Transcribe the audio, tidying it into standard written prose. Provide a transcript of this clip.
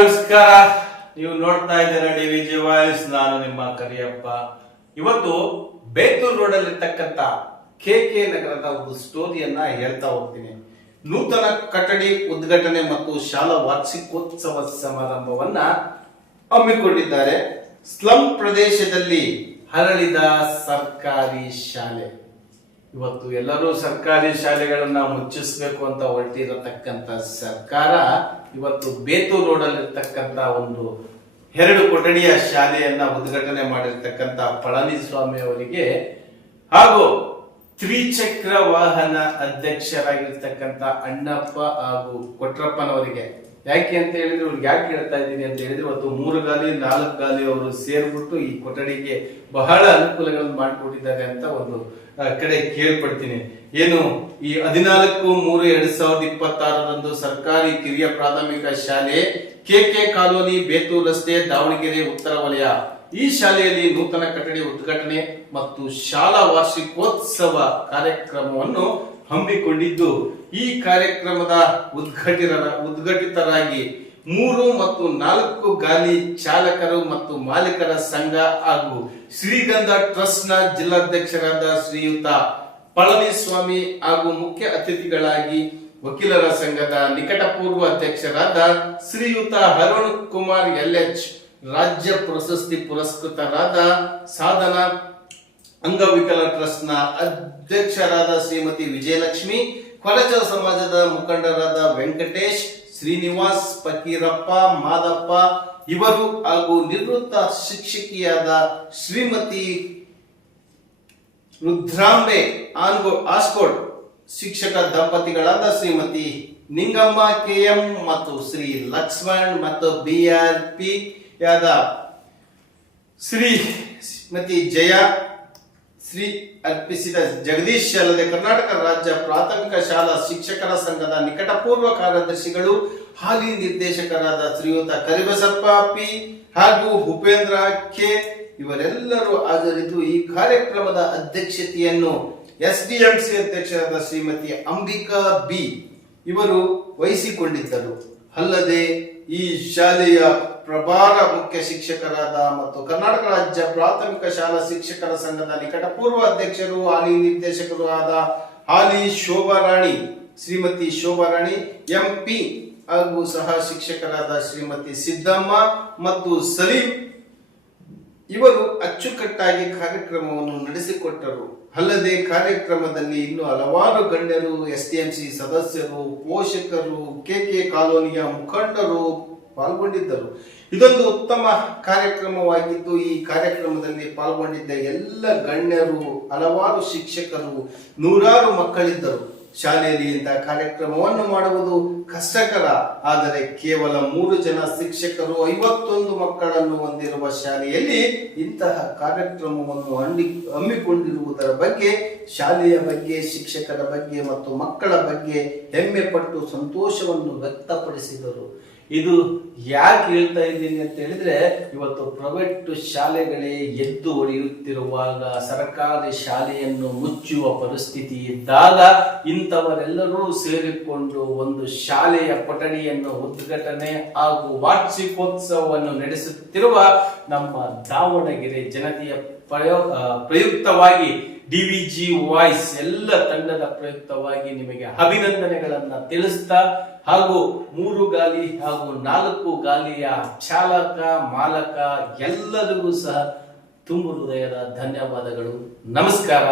ನಮಸ್ಕಾರ. ನೀವು ನೋಡ್ತಾ ಇದ್ದೀರಾ ಡಿವಿಜಿ ವಾಯ್ಸ್. ನಾನು ನಿಮ್ಮ ಕರಿಯಪ್ಪ. ಇವತ್ತು ಬೇತೂರು ರೋಡ್ ಅಲ್ಲಿ ಇರ್ತಕ್ಕಂತ ಕೆಕೆ ನಗರದ ಒಂದು ಸ್ಟೋರಿಯನ್ನ ಹೇಳ್ತಾ ಹೋಗ್ತೀನಿ. ನೂತನ ಕಟ್ಟಡಿ ಉದ್ಘಾಟನೆ ಮತ್ತು ಶಾಲಾ ವಾರ್ಷಿಕೋತ್ಸವ ಸಮಾರಂಭವನ್ನ ಹಮ್ಮಿಕೊಂಡಿದ್ದಾರೆ. ಸ್ಲಂ ಪ್ರದೇಶದಲ್ಲಿ ಹರಳಿದ ಸರ್ಕಾರಿ ಶಾಲೆ. ಇವತ್ತು ಎಲ್ಲರೂ ಸರ್ಕಾರಿ ಶಾಲೆಗಳನ್ನ ಮುಚ್ಚಿಸಬೇಕು ಅಂತ ಹೊರಟಿರತಕ್ಕಂತ ಸರ್ಕಾರ ಇವತ್ತು ಬೇತೂರು ರೋಡ್ ಅಲ್ಲಿ ಇರ್ತಕ್ಕಂತ ಒಂದು 2 ಕೊಠಡಿಯ ಶಾಲೆಯನ್ನ ಉದ್ಘಾಟನೆ ಮಾಡಿರ್ತಕ್ಕಂತ ಪಳನಿಸ್ವಾಮಿ ಅವರಿಗೆ ಹಾಗೂ ತ್ರಿಚಕ್ರ ವಾಹನ ಅಧ್ಯಕ್ಷರಾಗಿರ್ತಕ್ಕಂತ ಅಣ್ಣಪ್ಪ ಹಾಗೂ ಕೊಟ್ರಪ್ಪನವರಿಗೆ, ಯಾಕೆ ಅಂತ ಹೇಳಿದ್ರೆ ಅವ್ರಿಗೆ ಯಾಕೆ ಹೇಳ್ತಾ ಇದ್ದೀನಿ ಅಂತ ಹೇಳಿದ್ರೆ, ಇವತ್ತು 3 ಗಾಲಿ 4 ಗಾಲಿ ಅವರು ಸೇರ್ಬಿಟ್ಟು ಈ ಕೊಠಡಿಗೆ ಬಹಳ ಅನುಕೂಲಗಳನ್ನು ಮಾಡಿಕೊಟ್ಟಿದ್ದಾರೆ ಅಂತ ಒಂದು ಕಡೆ ಕೇಳ್ಪಡ್ತೀನಿ. ಏನು ಈ 14/3/2026 ಸರ್ಕಾರಿ ಕಿರಿಯ ಪ್ರಾಥಮಿಕ ಶಾಲೆ ಕೆಕೆ ಕಾಲೋನಿ, ಬೇತೂರು ರಸ್ತೆ, ದಾವಣಗೆರೆ ಉತ್ತರ ವಲಯ. ಈ ಶಾಲೆಯಲ್ಲಿ ನೂತನ ಕಟ್ಟಡಿ ಉದ್ಘಾಟನೆ ಮತ್ತು ಶಾಲಾ ವಾರ್ಷಿಕೋತ್ಸವ ಕಾರ್ಯಕ್ರಮವನ್ನು ಹಮ್ಮಿಕೊಂಡಿದ್ದು, ಈ ಕಾರ್ಯಕ್ರಮದ ಉದ್ಘಾಟಿತರಾಗಿ 3 ಮತ್ತು 4 ಗಾಲಿ ಚಾಲಕರು ಮತ್ತು ಮಾಲೀಕರ ಸಂಘ ಹಾಗೂ ಶ್ರೀಗಂಧ ಟ್ರಸ್ಟ್ ನ ಜಿಲ್ಲಾಧ್ಯಕ್ಷರಾದ ಶ್ರೀಯುತ ಪಳನಿಸ್ವಾಮಿ ಹಾಗೂ ಮುಖ್ಯ ಅತಿಥಿಗಳಾಗಿ ವಕೀಲರ ಸಂಘದ ನಿಕಟಪೂರ್ವ ಅಧ್ಯಕ್ಷರಾದ ಶ್ರೀಯುತ ಅರುಣ್ ಕುಮಾರ್ LH, ರಾಜ್ಯ ಪ್ರಶಸ್ತಿ ಪುರಸ್ಕೃತರಾದ ಸಾಧನ ಅಂಗವಿಕಲ ಟ್ರಸ್ಟ್ ನ ಅಧ್ಯಕ್ಷರಾದ ಶ್ರೀಮತಿ ವಿಜಯಲಕ್ಷ್ಮಿ, ಕೊರಚ ಸಮಾಜದ ಮುಖಂಡರಾದ ವೆಂಕಟೇಶ್, ಶ್ರೀನಿವಾಸ್, ಫಕೀರಪ್ಪ, ಮಾದಪ್ಪ ಇವರು ಹಾಗೂ ನಿವೃತ್ತ ಶಿಕ್ಷಕಿಯಾದ ಶ್ರೀಮತಿ ರುದ್ರಾಂಬೆ ಆಸ್ಕೋಡ್, ಶಿಕ್ಷಕ ದಂಪತಿಗಳಾದ ಶ್ರೀಮತಿ ನಿಂಗಮ್ಮ KM ಮತ್ತು ಶ್ರೀ ಲಕ್ಷ್ಮಣ್ ಮತ್ತು BRP ಯಾದ ಶ್ರೀಮತಿ ಜಯ ಶ್ರೀ ಅರ್ಪಿಸಿದ ಜಗದೀಶ್ ಅಲ್ಲದೆ ಕರ್ನಾಟಕ ರಾಜ್ಯ ಪ್ರಾಥಮಿಕ ಶಾಲಾ ಶಿಕ್ಷಕರ ಸಂಘದ ನಿಕಟಪೂರ್ವ ಕಾರ್ಯದರ್ಶಿಗಳು, ಹಾಲಿ ನಿರ್ದೇಶಕರಾದ ಶ್ರೀಯುತ ಕರಿಬಸಪ್ಪ P ಹಾಗೂ ಉಪೇಂದ್ರ K ಇವರೆಲ್ಲರೂ ಹಾಜರಿದ್ದು ಈ ಕಾರ್ಯಕ್ರಮದ ಅಧ್ಯಕ್ಷತೆಯನ್ನು SDMC ಅಧ್ಯಕ್ಷರಾದ ಶ್ರೀಮತಿ ಅಂಬಿಕಾ B ಇವರು ವಹಿಸಿಕೊಂಡಿದ್ದರು. ಅಲ್ಲದೆ ಈ ಶಾಲೆಯ ಪ್ರಭಾರ ಮುಖ್ಯ ಶಿಕ್ಷಕರಾದ ಮತ್ತು ಕರ್ನಾಟಕ ರಾಜ್ಯ ಪ್ರಾಥಮಿಕ ಶಾಲಾ ಶಿಕ್ಷಕರ ಸಂಘದ ನಿಕಟಪೂರ್ವ ಅಧ್ಯಕ್ಷರು, ಹಾಲಿ ನಿರ್ದೇಶಕರು ಆದ ಹಾಲಿ ಶೋಭಾರಾಣಿ ಶ್ರೀಮತಿ ಶೋಭಾರಾಣಿ MP ಹಾಗೂ ಸಹ ಶಿಕ್ಷಕರಾದ ಶ್ರೀಮತಿ ಸಿದ್ದಮ್ಮ ಮತ್ತು ಸಲೀಂ ಇವರು ಅಚ್ಚುಕಟ್ಟಾಗಿ ಕಾರ್ಯಕ್ರಮವನ್ನು ನಡೆಸಿಕೊಟ್ಟರು. ಅಲ್ಲದೆ ಕಾರ್ಯಕ್ರಮದಲ್ಲಿ ಇನ್ನು ಹಲವಾರು ಗಣ್ಯರು, SDMC ಸದಸ್ಯರು, ಪೋಷಕರು, ಕೆಕೆ ಕಾಲೋನಿಯ ಮುಖಂಡರು ಪಾಲ್ಗೊಂಡಿದ್ದರು. ಇದೊಂದು ಉತ್ತಮ ಕಾರ್ಯಕ್ರಮವಾಗಿದ್ದು, ಈ ಕಾರ್ಯಕ್ರಮದಲ್ಲಿ ಪಾಲ್ಗೊಂಡಿದ್ದ ಎಲ್ಲ ಗಣ್ಯರು, ಹಲವಾರು ಶಿಕ್ಷಕರು, ನೂರಾರು ಮಕ್ಕಳಿದ್ದರು. ಶಾಲೆಯಲ್ಲಿ ಇಂತಹ ಕಾರ್ಯಕ್ರಮವನ್ನು ಮಾಡುವುದು ಕಷ್ಟಕರ. ಆದರೆ ಕೇವಲ 3 ಜನ ಶಿಕ್ಷಕರು 51 ಮಕ್ಕಳನ್ನು ಹೊಂದಿರುವ ಶಾಲೆಯಲ್ಲಿ ಇಂತಹ ಕಾರ್ಯಕ್ರಮವನ್ನು ಹಮ್ಮಿಕೊಂಡಿರುವುದರ ಬಗ್ಗೆ, ಶಾಲೆಯ ಬಗ್ಗೆ, ಶಿಕ್ಷಕರ ಬಗ್ಗೆ ಮತ್ತು ಮಕ್ಕಳ ಬಗ್ಗೆ ಹೆಮ್ಮೆ ಪಟ್ಟು ಸಂತೋಷವನ್ನು ವ್ಯಕ್ತಪಡಿಸಿದರು. ಇದು ಯಾಕೆ ಹೇಳ್ತಾ ಇದ್ದೀನಿ ಅಂತ ಹೇಳಿದ್ರೆ, ಇವತ್ತು ಪ್ರೈವೇಟ್ ಶಾಲೆಗಳೇ ಎದ್ದು ಹೊಡೆಯುತ್ತಿರುವಾಗ ಸರ್ಕಾರಿ ಶಾಲೆಯನ್ನು ಮುಚ್ಚುವ ಪರಿಸ್ಥಿತಿ ಇದ್ದಾಗ ಇಂಥವರೆಲ್ಲರೂ ಸೇರಿಕೊಂಡು ಒಂದು ಶಾಲೆಯ ಕೊಠಡಿಯನ್ನು ಉದ್ಘಾಟನೆ ಹಾಗೂ ವಾರ್ಷಿಕೋತ್ಸವವನ್ನು ನಡೆಸುತ್ತಿರುವ ನಮ್ಮ ದಾವಣಗೆರೆ ಜನತೆಯ ಪ್ರಯುಕ್ತವಾಗಿ ಡಿವಿಜಿ ವಾಯ್ಸ್ ಎಲ್ಲ ತಂಡದ ಪ್ರಯುಕ್ತವಾಗಿ ನಿಮಗೆ ಅಭಿನಂದನೆಗಳನ್ನ ತಿಳಿಸ್ತಾ, ಹಾಗೂ 3 ಗಾಲಿ ಹಾಗೂ 4 ಗಾಲಿಯ ಚಾಲಕ ಮಾಲಕ ಎಲ್ಲರಿಗೂ ಸಹ ತುಂಬು ಹೃದಯದ ಧನ್ಯವಾದಗಳು. ನಮಸ್ಕಾರ.